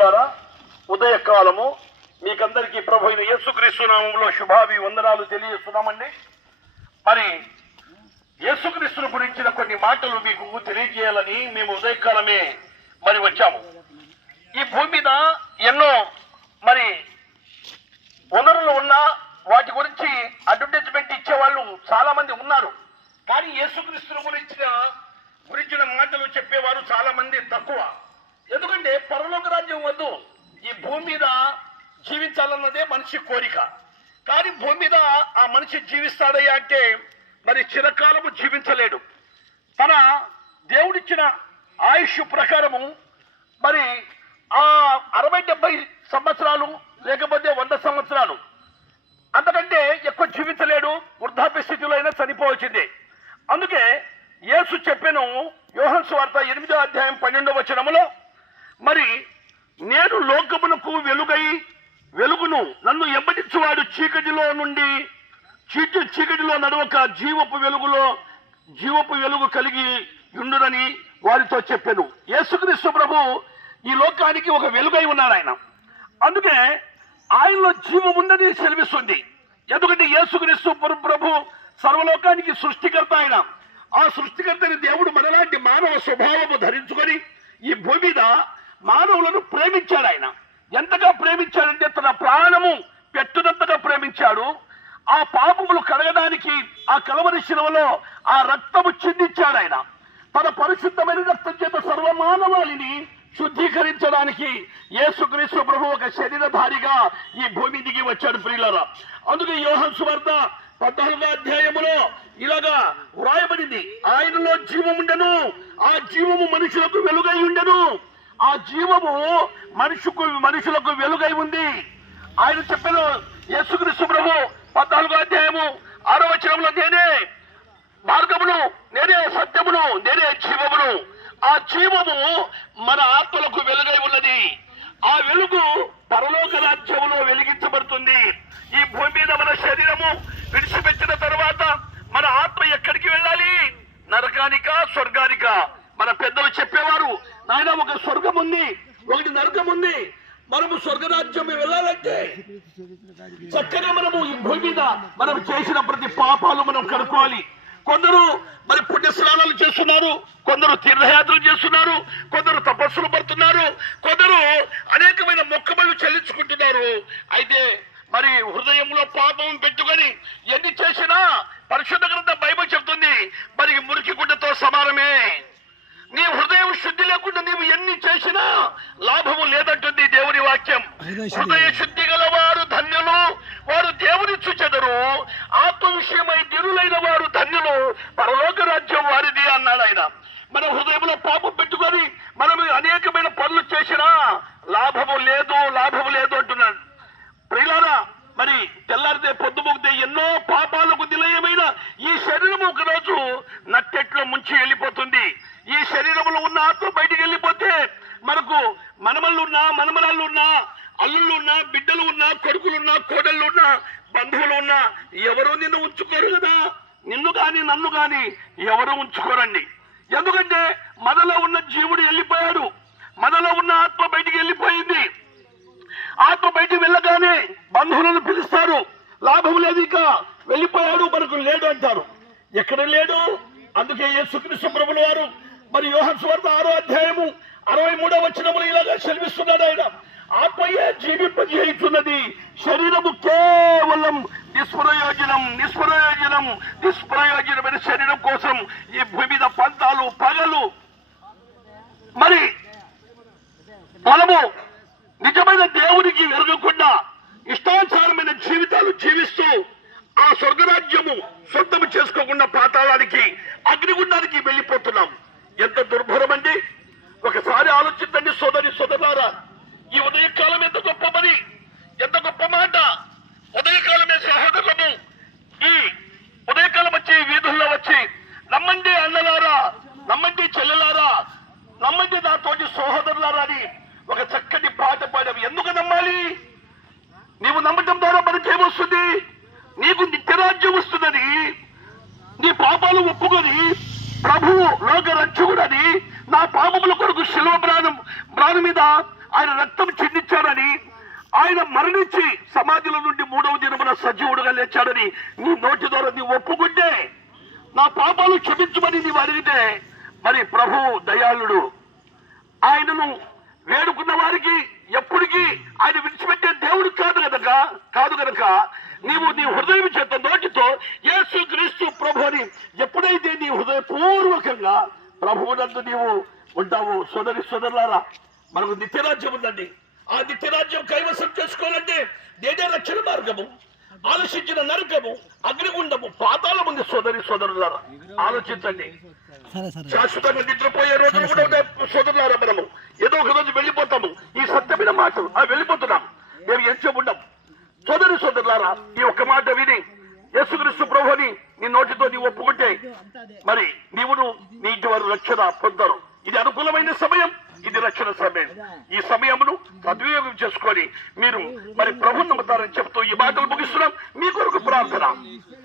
ప్రియులారా ఉదయకాలము మీకందరికీ ప్రభు అయిన యేసుక్రీస్తు నామంలో శుభావి వందనాలు తెలియజేస్తున్నామండి. మరి యేసుక్రీస్తుని గురించిన కొన్ని మాటలు మీకు తెలియజేయాలని మేము ఉదయకాలమే మరి వచ్చాము. ఈ భూమి మీద ఎన్నో మరి వనరులు ఉన్నా వాటి గురించి అడ్వర్టైజ్మెంట్ ఇచ్చేవాళ్ళు చాలా మంది ఉన్నారు. కానీ యేసుక్రీస్తుని గురించిన గురించిన మాటలు చెప్పేవారు చాలా మంది తక్కువ. ఎందుకంటే పరలోక రాజ్యం వద్దు. ఈ భూమి మీద జీవించాలన్నదే మనిషి కోరిక. కానీ భూమి మీద ఆ మనిషి జీవిస్తాడయ్యా అంటే మరి చిరకాలము జీవించలేడు. తన దేవుడిచ్చిన ఆయుష్ ప్రకారము మరి ఆ అరవై డెబ్బై సంవత్సరాలు లేకపోతే వంద సంవత్సరాలు అంతకంటే ఎక్కువ జీవించలేడు వృద్ధాప్య స్థితిలో అయినా చనిపోవచ్చింది. అందుకే యేసు చెప్పాను యోహన్ స్వార్త ఎనిమిదో అధ్యాయం పన్నెండో వచనములో మరి నేను లోకమునకు వెలుగై వెలుగును నన్ను ఎంబడించువాడు చీకటిలో నుండి చీటి చీకటిలో నడవక జీవపు వెలుగులో జీవపు వెలుగు కలిగి ఉండునని వారితో చెప్పాను. యేసుక్రీస్తు ప్రభు ఈ లోకానికి ఒక వెలుగై ఉన్నాడు ఆయన. అందుకే ఆయనలో జీవం ఉందని సెలవిస్తుంది. ఎందుకంటే యేసుక్రీస్తు ప్రభు సర్వలోకానికి సృష్టికర్త ఆయన. ఆ సృష్టికర్తని దేవుడు మనలాంటి మానవ స్వభావము ధరించుకొని ఈ భూమి మీద మానవులను ప్రేమించాడు ఆయన. ఎంతగా ప్రేమించాడంటే తన ప్రాణము పెట్టినంతగా ప్రేమించాడు. ఆ పాపములు కడగడానికి ఆ కలవరి శిలవలో ఆ రక్తము చిందించాడు ఆయన. తన పరిశుద్ధమైన రక్తం చేత సర్వమానవాళిని శుద్ధీకరించడానికి యేసుక్రీస్తు ప్రభు ఒక శరీరధారిగా ఈ భూమి దిగి వచ్చాడు ప్రియులరా. అందుకే యోహన్ సువార్త పద్నాలుగో అధ్యాయములో ఇలాగా వ్రాయబడింది. ఆయనలో జీవముండను ఆ జీవము మనుషులకు వెలుగై ఉండను. ఆ జీవము మనుషుకు మనుషులకు వెలుగై ఉంది. ఆయన చెప్పిన యేసుక్రీస్తు ప్రభు పద్నాలుగో అధ్యాయము ఆరో వచనంలో నేనే మార్గమును నేనే సత్యమును నేనే జీవమును. ఆ జీవము మన ఆత్మలకు వెలుగై ఉన్నది. ఆ వెలుగు పరలోక రాజ్యములో వెలిగించబడుతుంది. ఈ భూమి మీద మన శరీరము విడిచిపెట్టిన తర్వాత మన ఆత్మ ఎక్కడికి వెళ్ళాలి? నరకానిక స్వర్గానిక? మన పెద్దలు చెప్పేవారు నాయన ఒక స్వర్గం ఉంది ఒకటి నరకం ఉంది. మనము స్వర్గరాజ్యం వెళ్ళాలంటే చక్కగా మనము ఈ భూమి మీద మనం చేసిన ప్రతి పాపాలు మనం కనుక్కోవాలి. కొందరు మరి పుణ్య స్నానాలు చేస్తున్నారు కొందరు తీర్థయాత్రలు చేస్తున్నారు కొందరు తపస్సులు పడుతున్నారు కొందరు అనేకమైన మొక్కబళ్ళు చెల్లించుకుంటున్నారు. అయితే మరి హృదయంలో పాపం పెట్టుకొని ఎన్ని చేసినా పరిశుద్ధ గ్రంథం బైబిల్ చెప్తుంది మరి మురికి గుడ్డతో సమానమే నీ హృదయం శుద్ధి లేకుండా నీవు ఎన్ని చేసినా లాభము లేదంటుంది దేవుని వాక్యం హృదయ శుద్ధి గల వారు ధన్యులు. వారు దేవుని చూచెదరు. ఆత్మ విషయమై దినులైన వారు ధన్యులు. పరలోక రాజ్యం వారిది అన్నాడు ఆయన. మన హృదయంలో పాపం పెట్టుకొని మనం అనేకమైన పనులు చేసినా లాభము లేదు లాభము లేదు అంటున్నాడు. ప్రియులారా మరి తెల్లారితే పొద్దుముగితే ఎన్నో పాపాలకు నిలయమైన ఈ శరీరం ఒక రోజు నట్టెట్లో ముంచి వెళ్ళిపోతుంది. ఈ శరీరంలో ఉన్న ఆత్మ బయటికి వెళ్ళిపోతే మనకు మనమళ్ళు ఉన్నా మనమరాళ్ళు ఉన్నా అల్లుళ్ళు ఉన్నా బిడ్డలు ఉన్నా కొడుకులున్నా కోడళ్ళు ఉన్నా బంధువులు ఉన్నా ఎవరు నిన్ను ఉంచుకోరు కదా? నిన్ను కానీ నన్ను కానీ ఎవరు ఉంచుకోరండి. ఎందుకంటే మనలో ఉన్న జీవుడు వెళ్ళిపోయాడు. మనలో ఉన్న ఆత్మ బయటికి వెళ్ళిపోయింది. ఆత్మ బయటికి వెళ్ళగానే బంధువులను పిలుస్తారు. లాభం లేదు ఇక వెళ్ళిపోయాడు మనకు లేడు అంటారు. ఎక్కడ లేడు? అందుకే యేసుక్రీస్తు ప్రభులు వారు. మరి యోహన్ స్వార్థ ఆరో అధ్యాయము అరవై మూడో వచ్చినప్పుడు ఇలాగా శ్రమిస్తున్నాడు ఆయన. ఉన్నది. శరీరము కేవలం నిష్ప్రయోజనం నిష్ప్రయోజనం నిష్ప్రయోజనమైన శరీరం కోసం ఈ భూమి మీద పంతాలు పగలు. మరి మనము నిజమైన దేవునికి ఎరగకుండా ఇష్టానుసారమైన జీవితాలు జీవిస్తూ ఆ స్వర్గరాజ్యము సొంతము చేసుకోకుండా పాతాళానికి అగ్నిగుండానికి వెళ్ళిపోతున్నాం. ఎంత దుర్భరం అండి ఒకసారి ఆలోచించండి సోదరి సోదరారా ఈ ఉదయకాలం వస్తుంది. నీకు నిత్యరాజ్యం వస్తుందని నీ పాపాలు ఒప్పుకొని ప్రభువు లోక రక్షకుడని నా పాపముల కొరకు శిలో ప్రాణం ప్రాణం మీద ఆయన రక్తం చిందించాడని ఆయన మరణించి సమాధిలో నుండి మూడవ దినమున సజీవుడుగా లేచాడని నీ నోటి ద్వారా నీవు ఒప్పుకుంటే నా పాపాలు క్షమించమని నీవు అడిగితే మరి ప్రభు దయాళుడు. ఆయనను వేడుకున్న వారికి ఎప్పటికీ ఆయన విడిచిపెట్టే దేవుడు కాదు కనుక కాదు కనుక నీవు నీ హృదయం చేత నోటితో యేసు క్రీస్తు ప్రభు అని ఎప్పుడైతే నీ హృదయపూర్వకంగా ప్రభువునందు నీవు ఉంటావు సోదరి సోదరులారా మనకు నిత్యరాజ్యం ఉందండి. ఆ నిత్యరాజ్యం కైవసం చేసుకోవాలంటే నేనే రక్షణ మార్గము ఆలోచించిన నరకము అగ్నిగుండము పాతాళం ఉంది సోదరి సోదరులారా. ఆలోచించండి. శాశ్వతంగా నిద్రపోయే రోజులు కూడా ఉన్నాయి సోదరులారా మనము. ఏదో ఒక రోజు వెళ్ళిపోతాము. ఈ సత్యమైన మాటలు ఆ వెళ్ళిపోతున్నాం. మేము ఎంచే ఉండం సోదరి సోదరులారా ఈ ఒక్క మాట విని యేసుక్రీస్తు ప్రభుని నీ నోటితో నీ ఒప్పుకుంటే మరి నీవును నీ వారు రక్షణ పొందరు. ఇది అనుకూలమైన సమయం. ఇది రక్షణ సమయం. ఈ సమయమును సద్వినియోగం చేసుకొని మీరు మరి ప్రభు నమ్ముతారని చెప్తూ ఈ మాటలు ముగిస్తున్నాం. మీ కొరకు ప్రార్థన.